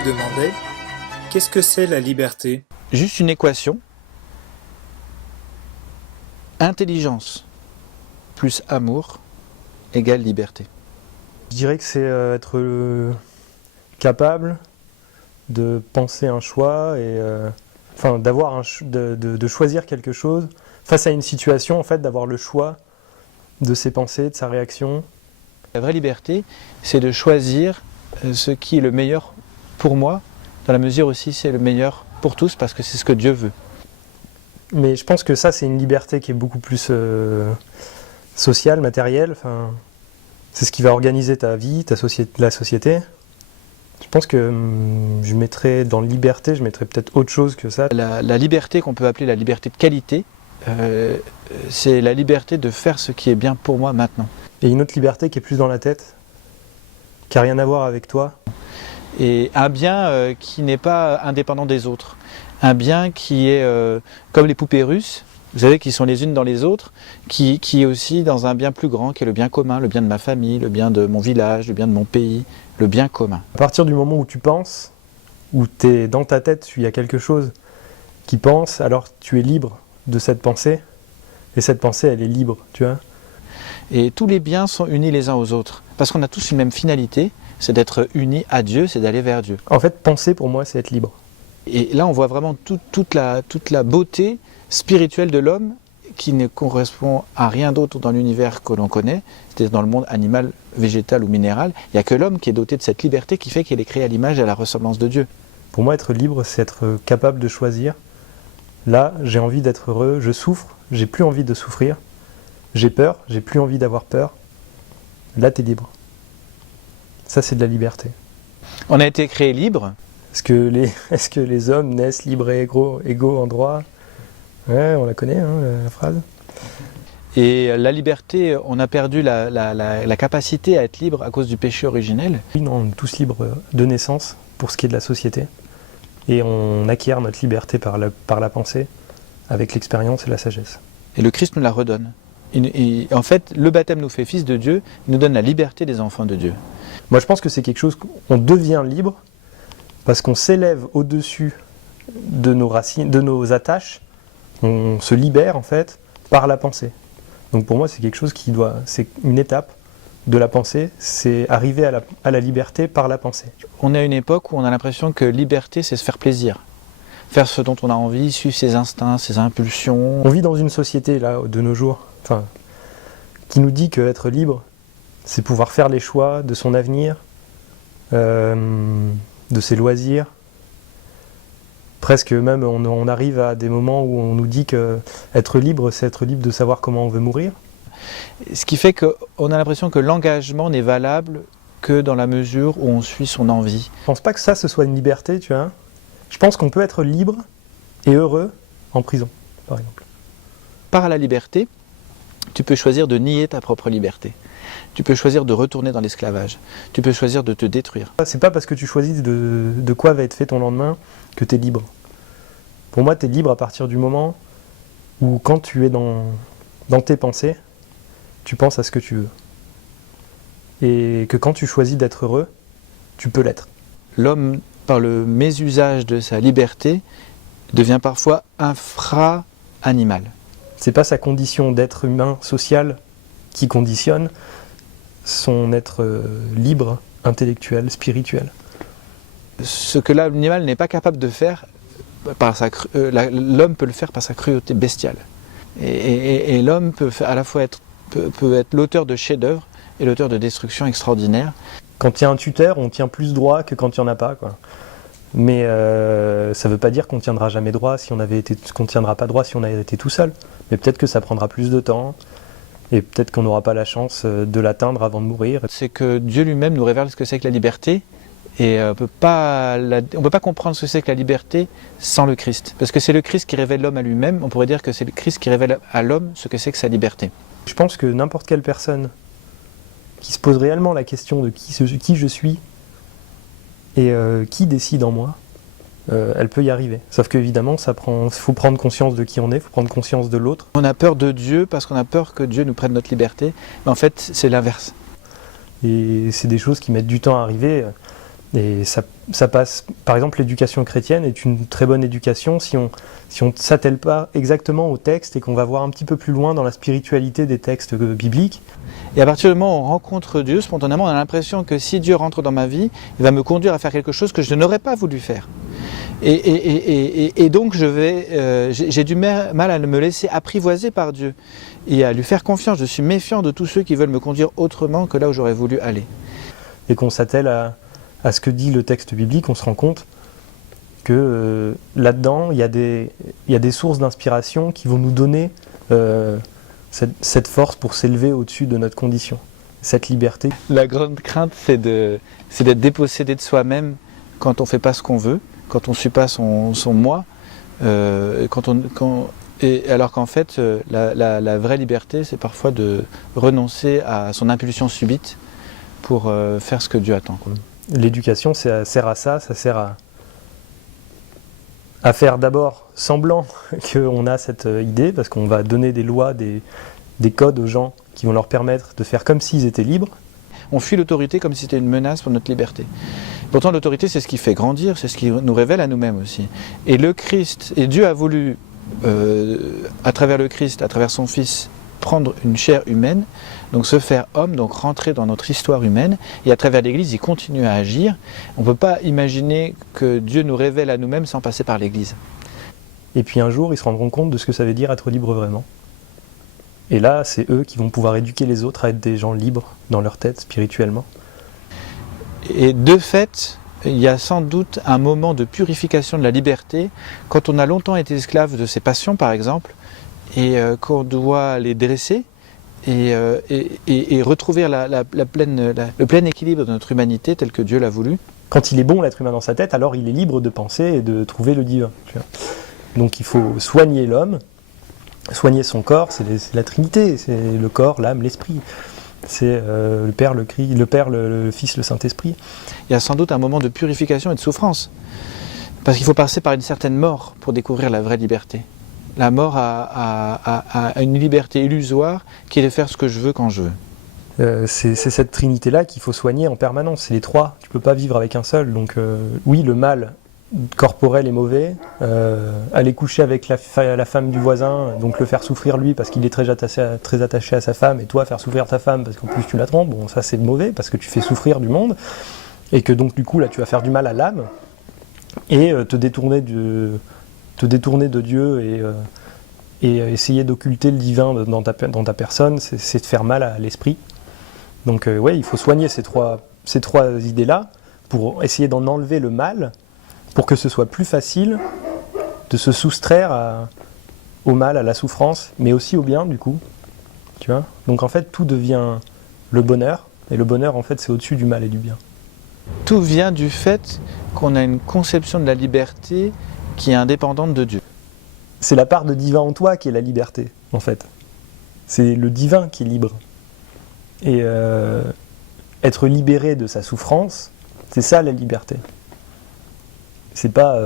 vous demandait: qu'est-ce que c'est la liberté? Juste une équation. Intelligence plus amour égale liberté. Je dirais que c'est être capable de penser un choix et d'avoir de choisir quelque chose face à une situation, en fait, d'avoir le choix de ses pensées, de sa réaction. La vraie liberté, c'est de choisir ce qui est le meilleur pour moi, dans la mesure aussi c'est le meilleur pour tous, parce que c'est ce que Dieu veut. Mais je pense que ça, c'est une liberté qui est beaucoup plus sociale, matérielle. C'est ce qui va organiser ta vie, la société. Je pense que je mettrais dans liberté, je mettrais peut-être autre chose que ça. La liberté qu'on peut appeler la liberté de qualité, c'est la liberté de faire ce qui est bien pour moi maintenant. Et une autre liberté qui est plus dans la tête, qui n'a rien à voir avec toi. Et un bien qui n'est pas indépendant des autres. Un bien qui est comme les poupées russes, vous savez, qui sont les unes dans les autres, qui est aussi dans un bien plus grand, qui est le bien commun, le bien de ma famille, le bien de mon village, le bien de mon pays, le bien commun. À partir du moment où tu penses, où tu es dans ta tête, il y a quelque chose qui pense, alors tu es libre de cette pensée, et cette pensée, elle est libre, tu vois. Et tous les biens sont unis les uns aux autres, parce qu'on a tous une même finalité, c'est d'être unis à Dieu, c'est d'aller vers Dieu. En fait, penser pour moi, c'est être libre. Et là, on voit vraiment toute la beauté spirituelle de l'homme qui ne correspond à rien d'autre dans l'univers que l'on connaît, c'est-à-dire dans le monde animal, végétal ou minéral. Il n'y a que l'homme qui est doté de cette liberté qui fait qu'il est créé à l'image et à la ressemblance de Dieu. Pour moi, être libre, c'est être capable de choisir. Là, j'ai envie d'être heureux, je souffre, j'ai plus envie de souffrir. J'ai peur, j'ai plus envie d'avoir peur. Là, tu es libre. Ça, c'est de la liberté. On a été créé libre. Est-ce que les hommes naissent libres et égaux en droit? Ouais, on la connaît, hein, la phrase. Et la liberté, on a perdu la capacité à être libre à cause du péché originel. Oui, non, on est tous libres de naissance pour ce qui est de la société. Et on acquiert notre liberté par la pensée, avec l'expérience et la sagesse. Et le Christ nous la redonne. En fait, le baptême nous fait fils de Dieu, il nous donne la liberté des enfants de Dieu. Moi, je pense que c'est quelque chose qu'on devient libre parce qu'on s'élève au-dessus de nos racines, de nos attaches. On se libère, en fait, par la pensée. Donc pour moi, c'est quelque chose c'est une étape de la pensée, c'est arriver à la liberté par la pensée. On est à une époque où on a l'impression que liberté, c'est se faire plaisir. Faire ce dont on a envie, suivre ses instincts, ses impulsions. On vit dans une société, là, de nos jours, qui nous dit qu'être libre, c'est pouvoir faire les choix de son avenir, de ses loisirs. Presque même, on arrive à des moments où on nous dit qu'être libre, c'est être libre de savoir comment on veut mourir. Ce qui fait qu'on a l'impression que l'engagement n'est valable que dans la mesure où on suit son envie. Je pense pas que ça, ce soit une liberté, tu vois. Je pense qu'on peut être libre et heureux en prison, par exemple. Par la liberté, tu peux choisir de nier ta propre liberté. Tu peux choisir de retourner dans l'esclavage. Tu peux choisir de te détruire. C'est pas parce que tu choisis de quoi va être fait ton lendemain que tu es libre. Pour moi, tu es libre à partir du moment où, quand tu es dans tes pensées, tu penses à ce que tu veux. Et que quand tu choisis d'être heureux, tu peux l'être. L'homme, par le mésusage de sa liberté, devient parfois infra-animal. C'est pas sa condition d'être humain social qui conditionne son être libre, intellectuel, spirituel. Ce que l'animal n'est pas capable de faire, l'homme peut le faire par sa cruauté bestiale. Et l'homme peut à la fois être l'auteur de chefs-d'œuvre et l'auteur de destructions extraordinaires. Quand il y a un tuteur, on tient plus droit que quand il n'y en a pas, quoi. Mais ça ne veut pas dire qu'on ne tiendra jamais droit qu'on ne tiendra pas droit si on a été tout seul. Mais peut-être que ça prendra plus de temps. Et peut-être qu'on n'aura pas la chance de l'atteindre avant de mourir. C'est que Dieu lui-même nous révèle ce que c'est que la liberté. Et on ne peut pas comprendre ce que c'est que la liberté sans le Christ. Parce que c'est le Christ qui révèle l'homme à lui-même. On pourrait dire que c'est le Christ qui révèle à l'homme ce que c'est que sa liberté. Je pense que n'importe quelle personne qui se pose réellement la question de qui je suis et qui décide en moi, elle peut y arriver. Sauf qu'évidemment, il faut prendre conscience de qui on est, il faut prendre conscience de l'autre. On a peur de Dieu parce qu'on a peur que Dieu nous prenne notre liberté. Mais en fait, c'est l'inverse. Et c'est des choses qui mettent du temps à arriver. Et ça passe, par exemple, l'éducation chrétienne est une très bonne éducation si on ne s'attelle pas exactement au texte et qu'on va voir un petit peu plus loin dans la spiritualité des textes bibliques. Et à partir du moment où on rencontre Dieu, spontanément, on a l'impression que si Dieu rentre dans ma vie, il va me conduire à faire quelque chose que je n'aurais pas voulu faire. Et donc j'ai du mal à me laisser apprivoiser par Dieu et à lui faire confiance. Je suis méfiant de tous ceux qui veulent me conduire autrement que là où j'aurais voulu aller. Et qu'on s'attelle à ce que dit le texte biblique, on se rend compte que là-dedans, il y a des sources d'inspiration qui vont nous donner cette force pour s'élever au-dessus de notre condition, cette liberté. La grande crainte, c'est d'être dépossédé de soi-même quand on ne fait pas ce qu'on veut, quand on ne suit pas son moi, alors qu'en fait, la vraie liberté, c'est parfois de renoncer à son impulsion subite pour faire ce que Dieu attend, quoi. L'éducation, ça sert à ça sert à faire d'abord semblant qu'on a cette idée, parce qu'on va donner des lois, des codes aux gens qui vont leur permettre de faire comme s'ils étaient libres. On fuit l'autorité comme si c'était une menace pour notre liberté. Pourtant, l'autorité, c'est ce qui fait grandir, c'est ce qui nous révèle à nous-mêmes aussi. Et le Christ, et Dieu a voulu, à travers le Christ, à travers son Fils, prendre une chair humaine, donc se faire homme, donc rentrer dans notre histoire humaine, et à travers l'Église, il continue à agir. On ne peut pas imaginer que Dieu nous révèle à nous-mêmes sans passer par l'Église. Et puis un jour, ils se rendront compte de ce que ça veut dire être libre vraiment. Et là, c'est eux qui vont pouvoir éduquer les autres à être des gens libres dans leur tête, spirituellement. Et de fait, il y a sans doute un moment de purification de la liberté, quand on a longtemps été esclave de ses passions, par exemple, et qu'on doit les dresser et retrouver le plein équilibre de notre humanité tel que Dieu l'a voulu. Quand il est bon, l'être humain dans sa tête, alors il est libre de penser et de trouver le divin. Donc il faut soigner l'homme, soigner son corps, c'est la Trinité, c'est le corps, l'âme, l'esprit. C'est le Père, le Fils, le Saint-Esprit. Il y a sans doute un moment de purification et de souffrance, parce qu'il faut passer par une certaine mort pour découvrir la vraie liberté. La mort à une liberté illusoire qui est de faire ce que je veux quand je veux. C'est cette Trinité-là qu'il faut soigner en permanence, c'est les trois, tu ne peux pas vivre avec un seul. Donc oui, le mal corporel est mauvais, aller coucher avec la femme du voisin, donc le faire souffrir lui parce qu'il est très attaché à sa femme, et toi faire souffrir ta femme parce qu'en plus tu la trompes, bon ça c'est mauvais parce que tu fais souffrir du monde, et que donc du coup là tu vas faire du mal à l'âme, et te détourner de Dieu et essayer d'occulter le divin dans ta personne, c'est de faire mal à l'esprit. Donc ouais, il faut soigner ces trois idées-là pour essayer d'en enlever le mal, pour que ce soit plus facile de se soustraire au mal, à la souffrance, mais aussi au bien du coup. Tu vois ? Donc en fait, tout devient le bonheur, et le bonheur en fait c'est au-dessus du mal et du bien. Tout vient du fait qu'on a une conception de la liberté qui est indépendante de Dieu. C'est la part de divin en toi qui est la liberté, en fait. C'est le divin qui est libre. Et être libéré de sa souffrance, c'est ça la liberté. C'est pas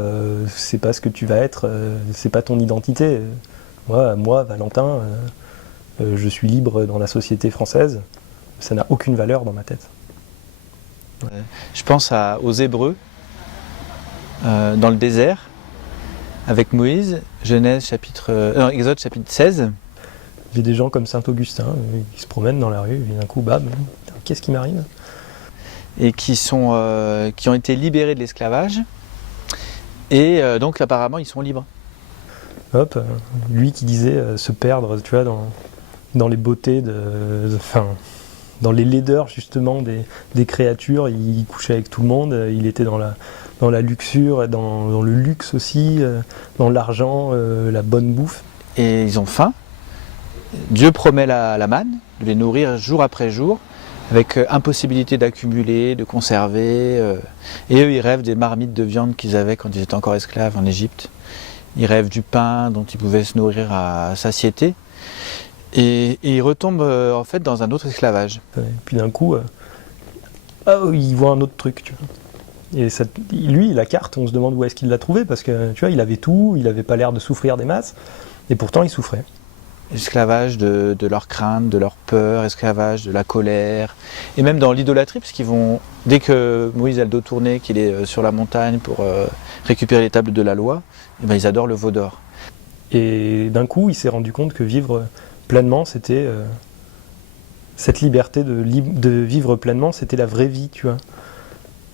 ce que tu vas être, c'est pas ton identité. Moi Valentin, je suis libre dans la société française, ça n'a aucune valeur dans ma tête. Je pense aux Hébreux, dans le désert, avec Moïse, Exode chapitre 16. Il y a des gens comme Saint-Augustin qui se promènent dans la rue, et d'un coup, bam, qu'est-ce qui m'arrive ? Et qui ont été libérés de l'esclavage, et donc apparemment ils sont libres. Hop, lui qui disait se perdre, tu vois, dans les beautés, dans les laideurs justement des créatures, il couchait avec tout le monde, il était dans la luxure, dans le luxe aussi, dans l'argent, la bonne bouffe. Et ils ont faim. Dieu promet la manne, de les nourrir jour après jour, avec impossibilité d'accumuler, de conserver. Et eux, ils rêvent des marmites de viande qu'ils avaient quand ils étaient encore esclaves en Égypte. Ils rêvent du pain dont ils pouvaient se nourrir à satiété. Et ils retombent en fait dans un autre esclavage. Et puis d'un coup, ils voient un autre truc, tu vois. Et lui, la carte, on se demande où est-ce qu'il l'a trouvée, parce que tu vois, il avait tout, il n'avait pas l'air de souffrir des masses, et pourtant il souffrait. esclavage de leur crainte, de leur peur, esclavage de la colère, et même dans l'idolâtrie, parce qu'ils vont, dès que Moïse a le dos tourné, qu'il est sur la montagne pour récupérer les tables de la loi, et ben ils adorent le veau d'or. Et d'un coup, il s'est rendu compte que vivre pleinement, c'était cette liberté de vivre pleinement, c'était la vraie vie, tu vois.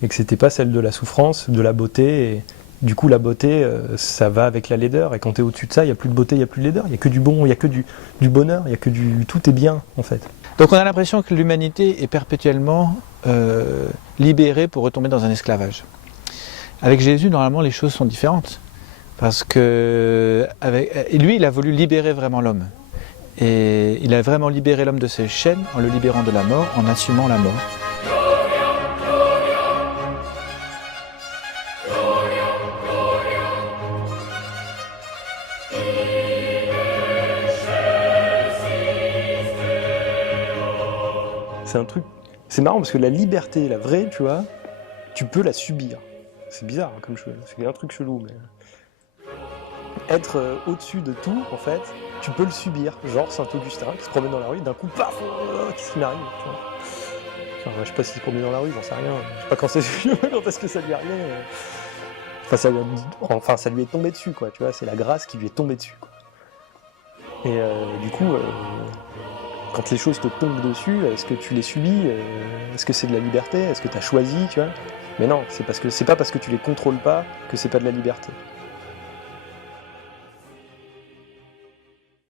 Et que c'était pas celle de la souffrance, de la beauté. Et du coup, la beauté, ça va avec la laideur. Et quand tu es au-dessus de ça, il n'y a plus de beauté, il n'y a plus de laideur. Il n'y a que du bon, il n'y a que du bonheur, il n'y a que du... Tout est bien, en fait. Donc on a l'impression que l'humanité est perpétuellement libérée pour retomber dans un esclavage. Avec Jésus, normalement, les choses sont différentes. Parce que lui, il a voulu libérer vraiment l'homme. Et il a vraiment libéré l'homme de ses chaînes en le libérant de la mort, en assumant la mort. C'est un truc... C'est marrant parce que la liberté, la vraie, tu vois, tu peux la subir. C'est bizarre, hein, comme c'est un truc chelou, mais... Être au-dessus de tout, en fait, tu peux le subir. Genre Saint-Augustin qui se promène dans la rue, d'un coup, paf, qu'est-ce qui m'arrive, tu vois. Enfin, je sais pas s'il se promène dans la rue, j'en sais rien. Je sais pas quand est-ce que ça lui arrivait. Enfin, ça lui est tombé dessus, quoi, tu vois. C'est la grâce qui lui est tombée dessus, quoi. Et du coup, quand les choses te tombent dessus, est-ce que tu les subis? Est-ce que c'est de la liberté? Est-ce que tu as choisi, tu vois? Mais non, c'est pas parce que tu les contrôles pas que c'est pas de la liberté.